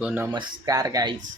तो नमस्कार गाइस,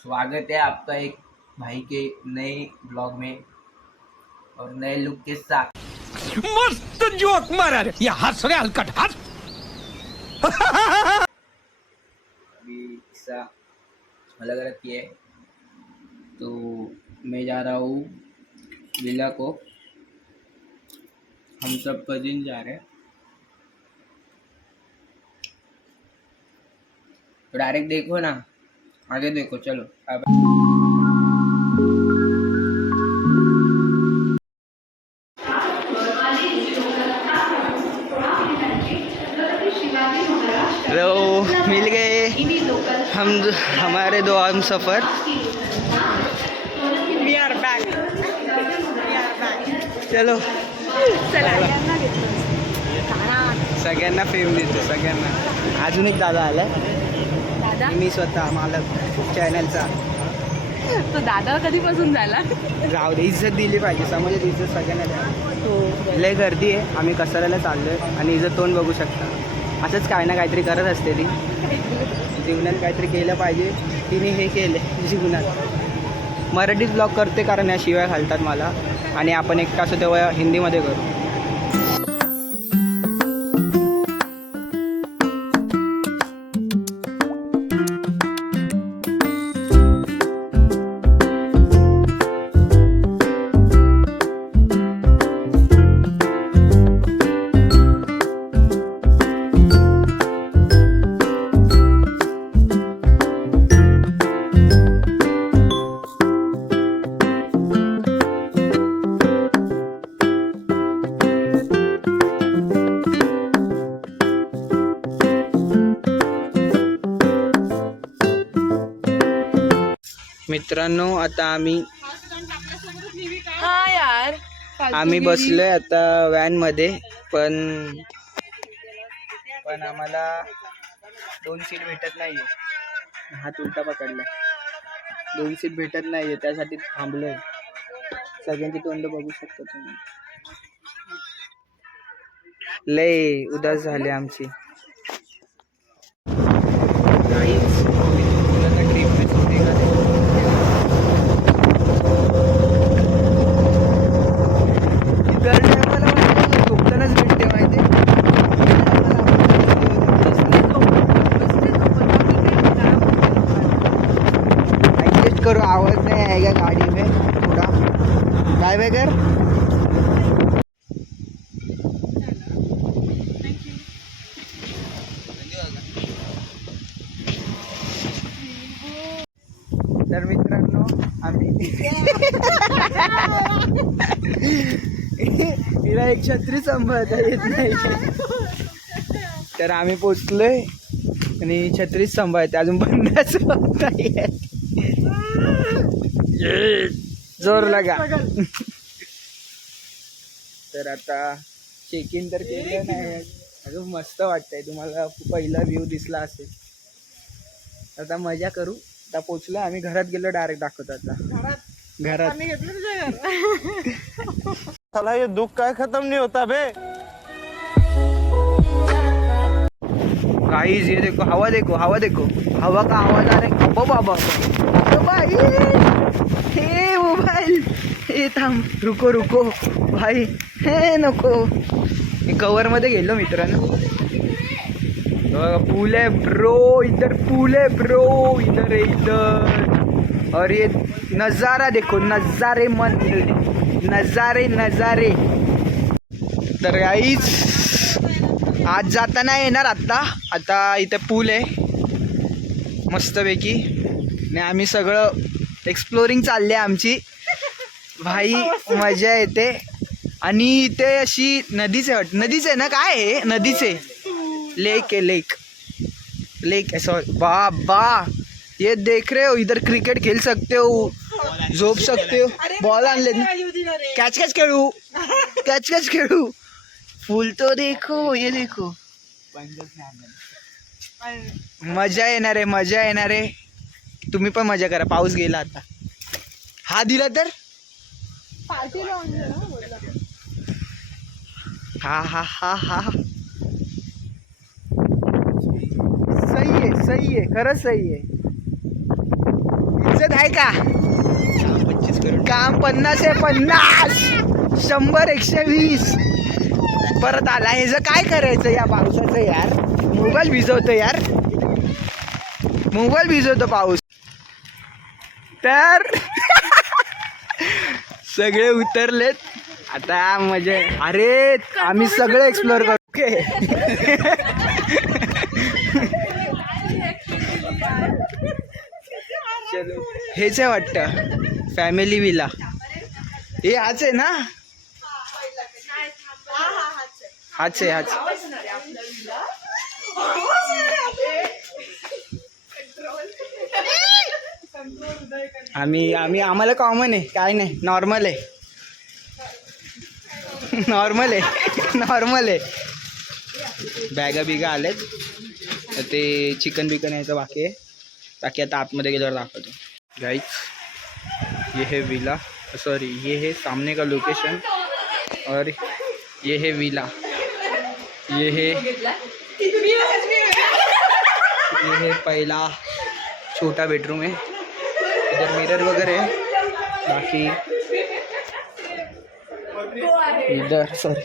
स्वागत है आपका एक भाई के नए ब्लॉग में और नए लुक के साथ। मस्त जोक मारा रे, ये हंस रे हलकट हंस। अभी किस्सा अलग अलग किया है तो मैं जा रहा हूँ विला को। हम सब कजिन जा रहे हैं तो डायरेक्ट देखो ना, आगे देखो, चलो अब लो मिल गए हम हमारे दो हम सफ़र। वी आर बॅक चलो चला सगळ्यांना फेम देतो सगळ्यांना। अजून एक दादा आलाय, दादा मी स्वतः मालक चॅनलचा। तो दादा कधीपासून झाला? जाऊ दे, इज्जत दिली पाहिजे, समाजात इज्जत सगळ्यांना द्या। हो लय गर्दी आहे, आम्ही कसाऱ्याला चाललोय आणि इज्जत तोंड बघू शकता। असंच काय ना काहीतरी करत असते ती, जीवनात काहीतरी केलं पाहिजे। तिने हे केलं जीवनात। मराठीत ब्लॉग करते कारण या शिवाय घालतात मला, आणि आपण एकटा असो तेव्हा हिंदीमध्ये करू। मित्रांनो, आता हा यार आम्ही बसलोय आता व्हॅन मध्ये, पण आम्हाला 2 सीट भेटत नाहीये। हात उलटा पकडला, 2 सीट भेटत नाहीये, त्यासाठी थांबलोय। सगळ्यांची तोंड बघू शकता तुम्ही, लय उदास झाले आमची। करो, आवाज नहीं आएगा गाड़ी में, थोड़ा ड्राइवर। तर मित्रांनो, आम्ही हिला एक छत्री सांभाळता येत नाही, तर आम्ही पोचलोय आणि छत्री सांभाळते अजून बंदच होत नाहीये। जोर लगा। तर आता चेक इन तर केलं नाही अजून, मस्त वाटतंय, तुम्हाला पहिला व्ह्यू दिसला असेल। आता मजा करू। आता पोचलो आम्ही, घरात गेलो डायरेक्ट दाखवतो आता घरात। साला ये दुख का खत्म नहीं होता बे। गाइस ये देखो, हवा देखो, हवा देखो, हवा का आवाज आ रहा है। अबो बाबा, भाई हे मोबाईल, हे थांब, रुको रुको भाई, हे नको। मी कवर मध्ये गेलो मित्रांनो। पूल है ब्रो, इधर पूल है ब्रो, इधर है इधर। और ये नज़ारा देखो, नज़ारे मत, नज़ारे नज़ारे। तर गाईस आज जाताना येणार, आता इथे पूल आहे मस्तपैकी, आणि आम्ही सगळं एक्सप्लोरिंग चालली आहे आमची भाई, मजा येते। आणि इथे अशी नदीच आहे ना, काय आहे नदीचे, लेक है, लेक है, सॉरी, वाह ये देख रहे हो, इधर क्रिकेट खेल सकते हो, झोप सकते हो। बॉल आणले, कैच खेळू, फूल तो देखो, ये देखो, मजा येणार आहे। तुम्ही पण मजा करा, पाऊस गेला आता। हा दिला तर हा, सही है सही आहे, खरंच सही आहे. इज्जत आहे का? 25 करोड. काम 50 आहे, 50 100 120. परत आला. हे जर काय करायचं या पावसाचं यार. मोबाईल भिजवतो यार, मोबाईल भिजवतो पाऊस. तर सगळे उतरलेत आता. म्हणजे अरे आम्ही सगळे एक्सप्लोर करू. ओके चलो. हेच आहे वाटतं फॅमिली विला. हे हाच आहे ना? हाच आहे, हाच. आम्हाला कॉमन आहे, काय नाही, नॉर्मल आहे. नॉर्मल आहे. बॅगा बिगा आलेत. तर ते चिकन बिकन यायचं बाकी आहे. बाकी आता आतमध्ये गेल्यावर दाखवतो. गाइस ये है विला, सॉरी ये है सामने का लोकेशन और ये है विला. ये है पहला छोटा बेडरूम है. इधर मिरर वगैरह है. बाकी इधर सॉरी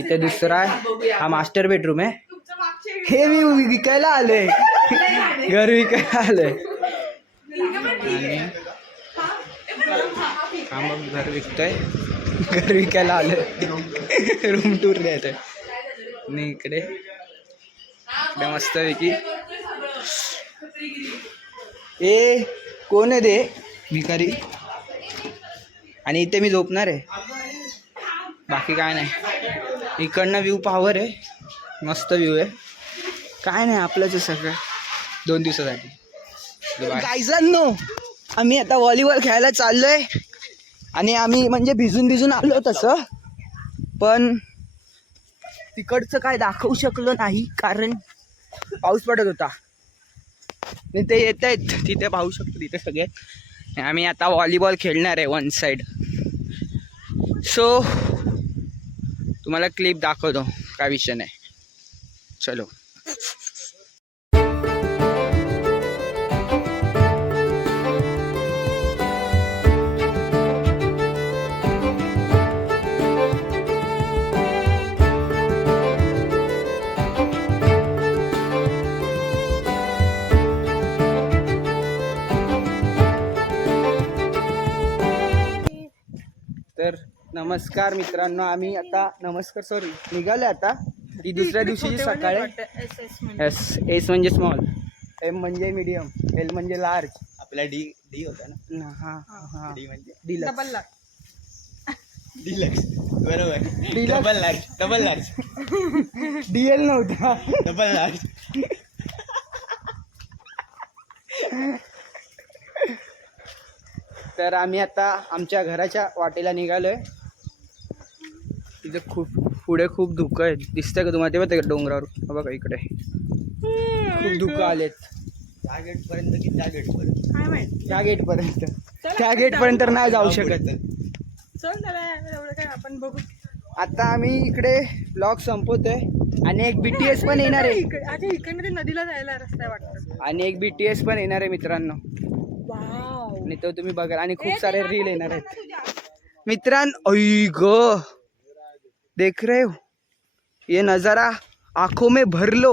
इथे दुसरा आहे. हा मास्टर बेडरूम आहे. हे मी विकायला आले, घर विकायला आले. आणि हा मग घर विकतोय, घर विकायला आलं. रूम टूर द्यायचं आणि इकडे मस्तपैकी. ए कोण आहे ते भिकारी? आणि इथे मी झोपणार आहे. बाकी काय नाही. इकडनं व्ह्यू पॉवर आहे, मस्त व्ह्यू आहे. काय नाही, आपलंच आहे सगळं 2 दिवसासाठी. गायजांनो आम्ही आता व्हॉलीबॉल खेळायला चाललोय. आणि आम्ही म्हणजे भिजून आलो तसं, पण तिकडचं काय दाखवू शकलो नाही कारण पाऊस पडत होता. आणि ते येत आहेत तिथे, पाहू शकतो तिथे सगळे. आम्ही आता व्हॉलीबॉल खेळणार आहे 1 साईड. सो तुम्हाला क्लिप दाखवतो, काय विषय नाही. चलो. तर नमस्कार मित्रांनो, आम्ही आता निघाले आता. ती दुसऱ्या दिवशीची सकाळी. एस म्हणजे स्मॉल, एम म्हणजे मीडियम, एल म्हणजे लार्ज. आपला डी होता ना. हा डी म्हणजे डिलक्स. डिलक्स, बरोबर. डिलक्स. Double large. डीएल नव्हता, डबल लार्ज. तर आम्ही आता आमच्या घराच्या वाटेला निघालोय. तिथे पुढे खूप धुकं आहे. दिसतंय का तुम्हाला? ते बघा डोंगरावर, बघा इकडे खूप धुकं आलेत. त्या गेटपर्यंत की त्या गेटपर्यंत? काय माहिती. त्या गेटपर्यंत नाही जाऊ शकत. चल त्याला एवढं काय, आपण बघू. आता आम्ही इकडे ब्लॉग संपवतोय आणि एक BTS पण येणार आहे. इकडनं ते नदीला जायला रस्ता वाटतं. आणि एक BTS पण येणार आहे मित्रांनो. वाव. आणि तो तुम्ही बघा. आणि खूप सारे रील येणार आहेत मित्रांनो. ऐ ग, देख रहे हो ये नजारा, आंखों में भर लो,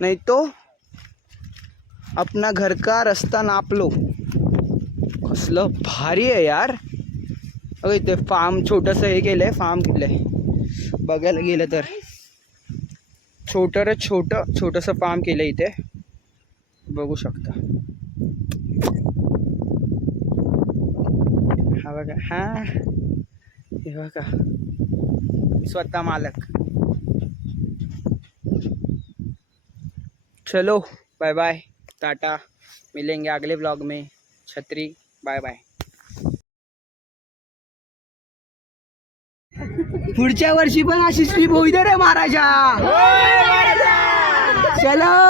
नहीं तो अपना घर का रस्ता नाप लो. कसलं भारी आहे यार. अगं इथे फार्म छोटंसं हे केलंय, फार्म केलंय. बघायला गेलं तर छोटंसं फार्म केलं इथे, बघू शकता. हा बघा, हा हे बघा, स्वतः मालक. चलो बाय बाय, टाटा, मिलेंगे अगले व्लॉग में. छत्री, बाय बाय. पुढच्या वर्षी पण अशीच ट्रिप होऊ दे रे महाराजा. चलो.